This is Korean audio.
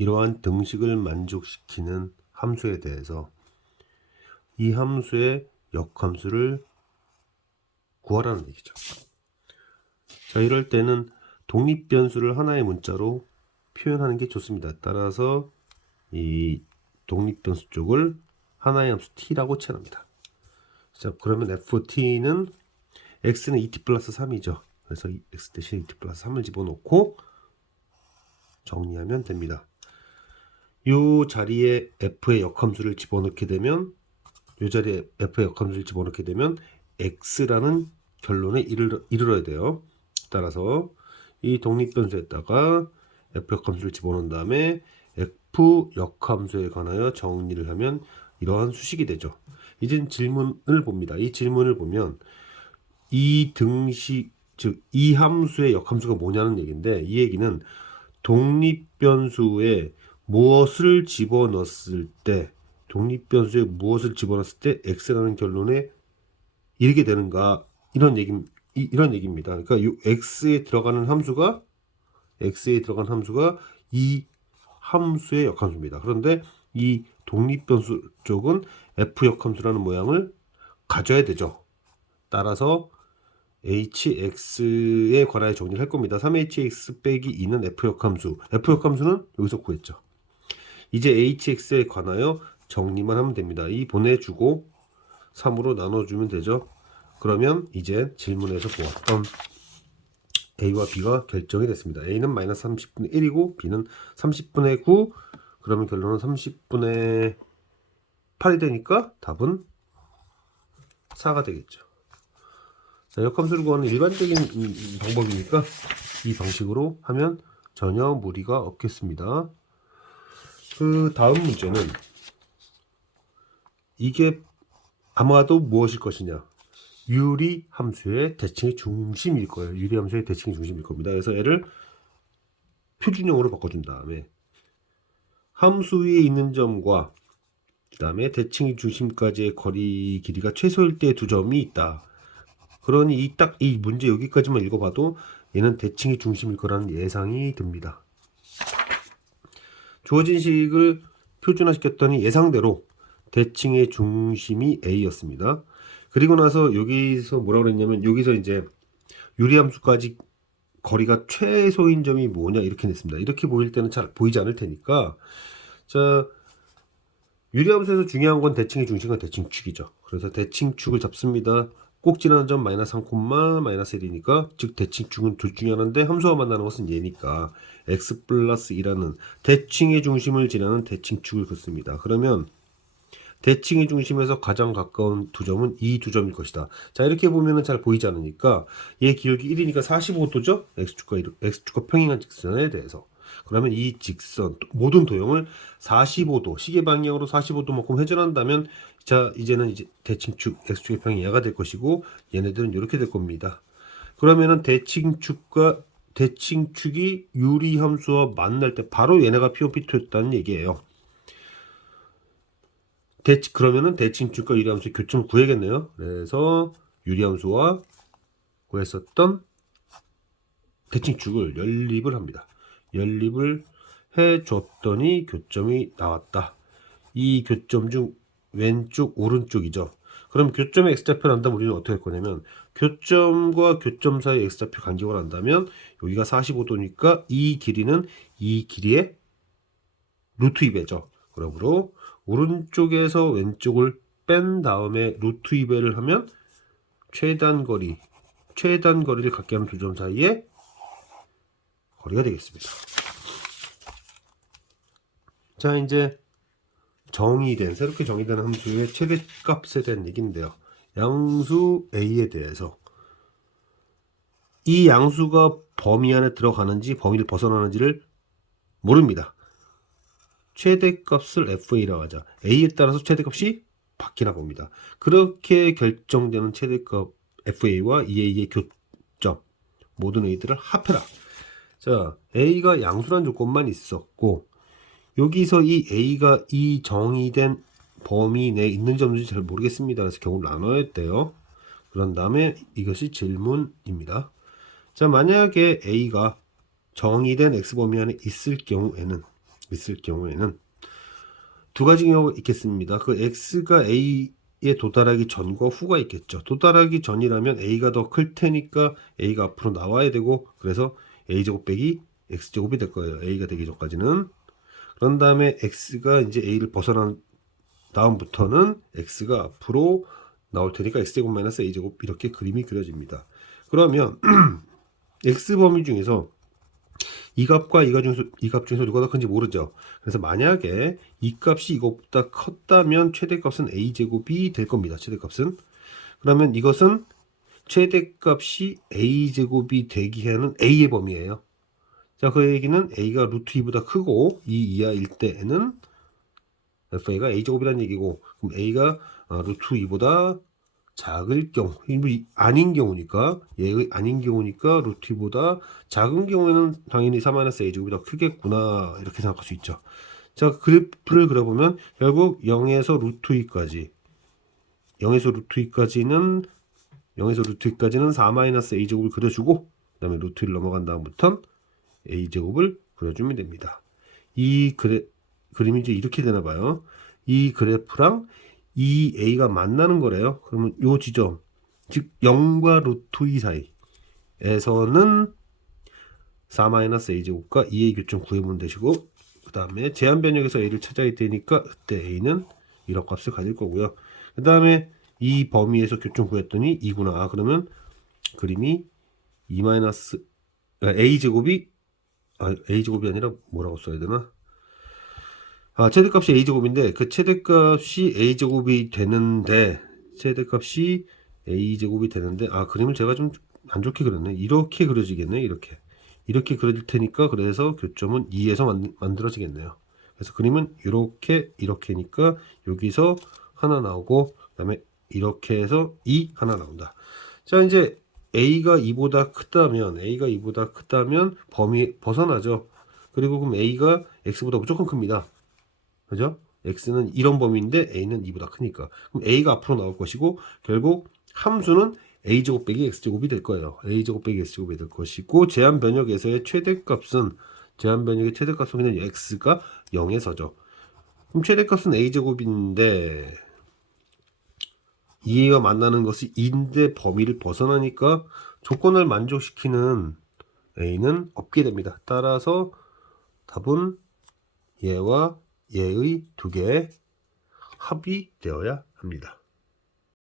이러한 등식을 만족시키는 함수에 대해서 이 함수의 역함수를 구하라는 얘기죠. 자, 이럴 때는 독립 변수를 하나의 문자로 표현하는 게 좋습니다. 따라서 이 독립 변수 쪽을 하나의 함수 t라고 칠합니다. 자, 그러면 ft는 x는 2t 플러스 3이죠. 그래서 이 x 대신 2t 플러스 3을 집어넣고 정리하면 됩니다. 이 자리에 f의 역함수를 집어넣게 되면 이 자리에 f의 역함수를 집어넣게 되면 x라는 결론에 이르러, 이르러야 돼요. 따라서 이 독립변수에다가 f 역함수를 집어넣은 다음에 f 역함수에 관하여 정리를 하면 이러한 수식이 되죠. 이젠 질문을 봅니다. 이 질문을 보면 이 등식 즉 이 함수의 역함수가 뭐냐는 얘기인데 이 얘기는 독립변수에 무엇을 집어넣었을 때 독립변수에 무엇을 집어넣었을 때 x라는 결론에 이르게 되는가 이런 얘기 이- 이런 얘기입니다. 그러니까 이 x에 들어가는 함수가 x에 들어간 함수가 이 함수의 역함수입니다. 그런데 이 독립변수 쪽은 f 역함수라는 모양을 가져야 되죠. 따라서 hx에 관하여 정리를 할 겁니다. 3hx 빼기 2는 f 역함수. f 역함수는 여기서 구했죠. 이제 hx에 관하여 정리만 하면 됩니다. 이 보내주고 3으로 나눠주면 되죠. 그러면 이제 질문에서 보았던 a와 b가 결정이 됐습니다. a는 마이너스 30분의 1이고 b는 30분의 9 그러면 결론은 30분의 8이 되니까 답은 4가 되겠죠. 자, 역함수를 구하는 일반적인 음, 방법이니까 이 방식으로 하면 전혀 무리가 없겠습니다. 그 다음 문제는 이게 아마도 무엇일 것이냐? 유리 함수의 대칭의 중심일 거예요. 유리 함수의 대칭의 중심일 겁니다. 그래서 얘를 표준형으로 바꿔준 다음에 함수 위에 있는 점과 그 다음에 대칭의 중심까지의 거리 길이가 최소일 때 두 점이 있다. 그러니 이 딱이 문제 여기까지만 읽어봐도 얘는 대칭의 중심일 거라는 예상이 듭니다. 주어진 식을 표준화시켰더니 예상대로 대칭의 중심이 A였습니다. 그리고 나서 여기서 뭐라고 그랬냐면 여기서 이제 유리함수까지 거리가 최소인 점이 뭐냐 이렇게 냈습니다. 이렇게 보일 때는 잘 보이지 않을 테니까 자 유리함수에서 중요한 건 대칭의 중심과 대칭축이죠. 그래서 대칭축을 잡습니다. 꼭 지나는 점 마이너스 3, 마이너스 1이니까 즉 대칭축은 둘 중에 하나인데 함수와 만나는 것은 얘니까 x 플러스 2라는 대칭의 중심을 지나는 대칭축을 긋습니다. 그러면 대칭의 중심에서 가장 가까운 두 점은 이 두 점일 것이다. 자 이렇게 보면은 잘 보이지 않으니까 얘 기울기 1이니까 45도죠. x축과 x축과 평행한 직선에 대해서 그러면 이 직선 모든 도형을 45도 시계 방향으로 45도만큼 회전한다면 자 이제는 이제 대칭축 x축의 평이 얘가 될 것이고 얘네들은 이렇게 될 겁니다. 그러면은 대칭축과 대칭축이 유리함수와 만날 때 바로 얘네가 P1P2였다는 얘기예요. 대 그러면은 대칭축과 유리함수의 교점을 구해야겠네요. 그래서 유리함수와 구했었던 대칭축을 연립을 합니다. 연립을 해 줬더니 교점이 나왔다. 이 교점 중 왼쪽 오른쪽이죠. 그럼 교점의 x좌표를 안다면 우리는 어떻게 할 거냐면 교점과 교점 사이 x좌표 간격을 안다면 여기가 45도니까 이 길이는 이 길이의 루트 2배죠. 그러므로 오른쪽에서 왼쪽을 뺀 다음에 루트 2배를 하면 최단 거리 최단 거리를 갖게 하는 두점 사이의 거리가 되겠습니다. 자 이제 정의된 새롭게 정의된 함수의 최대값에 대한 얘기인데요. 양수 a에 대해서 이 양수가 범위 안에 들어가는지 범위를 벗어나는지를 모릅니다. 최대값을 fa라고 하자. a에 따라서 최대값이 바뀌나 봅니다. 그렇게 결정되는 최대값 fa와 ea의 교점 모든 a들을 합해라. 자, a가 양수란 조건만 있었고 여기서 이 a가 이 정의된 범위 내에 있는지 없는지 잘 모르겠습니다. 그래서 경우를 나눠야 돼요. 그런 다음에 이것이 질문입니다. 자, 만약에 a가 정의된 x 범위 안에 있을 경우에는 있을 경우에는 두 가지 경우가 있겠습니다. 그 x가 a에 도달하기 전과 후가 있겠죠. 도달하기 전이라면 a가 더 클 테니까 a가 앞으로 나와야 되고 그래서 a제곱 빼기 x제곱이 될 거예요. a가 되기 전까지는. 그런 다음에 x가 이제 a를 벗어난 다음부터는 x가 앞으로 나올 테니까 x제곱 마이너스 a제곱 이렇게 그림이 그려집니다. 그러면 x 범위 중에서 이 값과 이값 중에서 중에서 누가 더 큰지 모르죠. 그래서 만약에 이 값이 이것보다 컸다면 최대값은 a 제곱이 될 겁니다. 최대값은 그러면 이것은 최대값이 a 제곱이 되게 하는 a의 범위예요. 자, 그 얘기는 a가 루트 2보다 크고 2 이하일 때에는 fa가 a 제곱이라는 얘기고 그럼 a가 어, 루트 2보다 작을 경우 아닌 경우니까 얘의 아닌 경우니까 루트 2보다 작은 경우에는 당연히 4-a 제곱이 더 크겠구나 이렇게 생각할 수 있죠. 자 그래프를 그려보면 결국 0에서 루트 2까지 0에서 루트 2까지는 0에서 루트 2까지는 4-a 제곱을 그려주고 그 다음에 루트 1 넘어간 다음부터 a 제곱을 그려주면 됩니다. 이 그래, 그림이 이제 이렇게 되나 봐요. 이 그래프랑 이 a가 만나는 거래요. 그러면 요 지점, 즉 0과 루트 2 사이에서는 4-a 제곱과 2a 교점 구해보면 되시고 그 다음에 제한 변역에서 a를 찾아야 되니까 그때 a는 이런 값을 가질 거고요. 그 다음에 이 범위에서 교점 구했더니 2구나. 아 그러면 그림이 2 마이너스 아, a 제곱이 아, a 제곱이 아니라 뭐라고 써야 되나? 아, 최대값이 a제곱인데 그 최대값이 a제곱이 되는데 최대값이 a제곱이 되는데 아 그림을 제가 좀 안 좋게 그렸네. 이렇게 그려지겠네 이렇게. 이렇게 그려질 테니까 그래서 교점은 2에서 만, 만들어지겠네요. 그래서 그림은 이렇게 이렇게니까 여기서 하나 나오고 그 다음에 이렇게 해서 2 하나 나온다. 자 이제 a가 2보다 크다면 a가 2보다 크다면 범위 벗어나죠 그리고 그럼 a가 x보다 무조건 큽니다 그죠? x는 이런 범위인데 a는 2보다 크니까. 그럼 a가 앞으로 나올 것이고 결국 함수는 a제곱 빼기 x제곱이 될 거예요. a제곱 빼기 x제곱이 될 것이고 제한 변역에서의 최대값은 제한 변역의 최대값은 그냥 x가 0에서죠. 그럼 최대값은 a제곱인데 2가 만나는 것이 2인데 범위를 벗어나니까 조건을 만족시키는 a는 없게 됩니다. 따라서 답은 얘와 얘의 두 개의 합이 되어야 합니다.